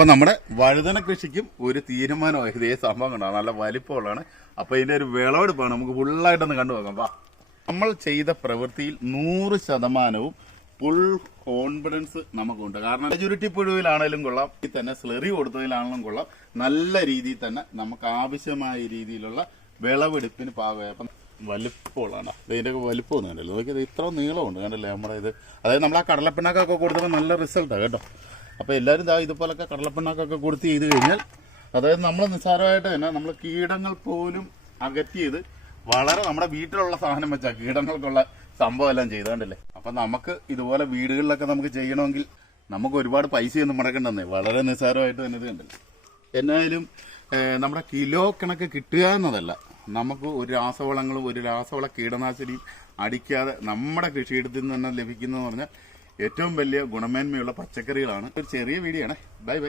അപ്പൊ നമ്മുടെ വഴുതന കൃഷിക്കും ഒരു തീരുമാനമായി. ഇതേ സംഭവം കണ്ടാണ് നല്ല വലിപ്പമുള്ളതാണ്. അപ്പൊ ഇതിന്റെ ഒരു വിളവെടുപ്പാണ്. നമുക്ക് ഫുള്ളായിട്ടൊന്ന് കണ്ടു നോക്കാം. വാ. നമ്മൾ ചെയ്ത പ്രവൃത്തിയിൽ നൂറ് ശതമാനവും ഫുൾ കോൺഫിഡൻസ് നമുക്കുണ്ട്. കാരണം മെജോറിറ്റി പുഴുവിലാണേലും കൊള്ളാം. ഈ തന്നെ സ്ലെറി കൊടുത്തതിലാണെങ്കിലും കൊള്ളാം. നല്ല രീതിയിൽ തന്നെ നമുക്ക് ആവശ്യമായ രീതിയിലുള്ള വിളവെടുപ്പിന് പാകമായി. അപ്പം വലിപ്പമുള്ളതാണ്. ഇതിന്റെ ഒക്കെ വലിപ്പം ഒന്നും കണ്ടല്ലോ. നോക്കിയത് ഇത്ര നീളമുണ്ട്. കണ്ടല്ലേ? നമ്മുടെ ഇത്. അതായത് നമ്മൾ ആ കടലപ്പിണ്ണാക്കൊക്കെ കൊടുത്തപ്പോൾ നല്ല റിസൾട്ടാണ് കേട്ടോ. അപ്പോൾ എല്ലാവരും ഇതാ ഇതുപോലൊക്കെ കടലപ്പിണ്ണാക്കൊക്കെ കൊടുത്ത് ചെയ്ത് കഴിഞ്ഞാൽ അതായത് നമ്മൾ നിസ്സാരമായിട്ട് തന്നെ നമ്മൾ കീടങ്ങൾ പോലും അകറ്റിയത് വളരെ നമ്മുടെ വീട്ടിലുള്ള സാധനം വെച്ചാൽ കീടങ്ങൾക്കുള്ള സംഭവം എല്ലാം ചെയ്തുകൊണ്ടല്ലേ അപ്പം നമുക്ക് ഇതുപോലെ വീടുകളിലൊക്കെ നമുക്ക് ചെയ്യണമെങ്കിൽ നമുക്ക് ഒരുപാട് പൈസയൊന്നും മുടക്കണ്ടെന്നേ. വളരെ നിസ്സാരമായിട്ട് തന്നെ ഇത് കണ്ടല്ലേ. എന്നാലും നമ്മുടെ കിലോ കണക്ക് കിട്ടുക എന്നതല്ല. നമുക്ക് ഒരു രാസവളങ്ങളും ഒരു രാസവള കീടനാശിനിയും അടിക്കാതെ നമ്മുടെ കൃഷിയിടത്തിൽ നിന്ന് തന്നെ ലഭിക്കുന്നതെന്ന് പറഞ്ഞാൽ ഏറ്റവും വലിയ ഗുണമേന്മയുള്ള പച്ചക്കറികളാണ്. ഒരു ചെറിയ വീഡിയോ ആണ്. Bye bye.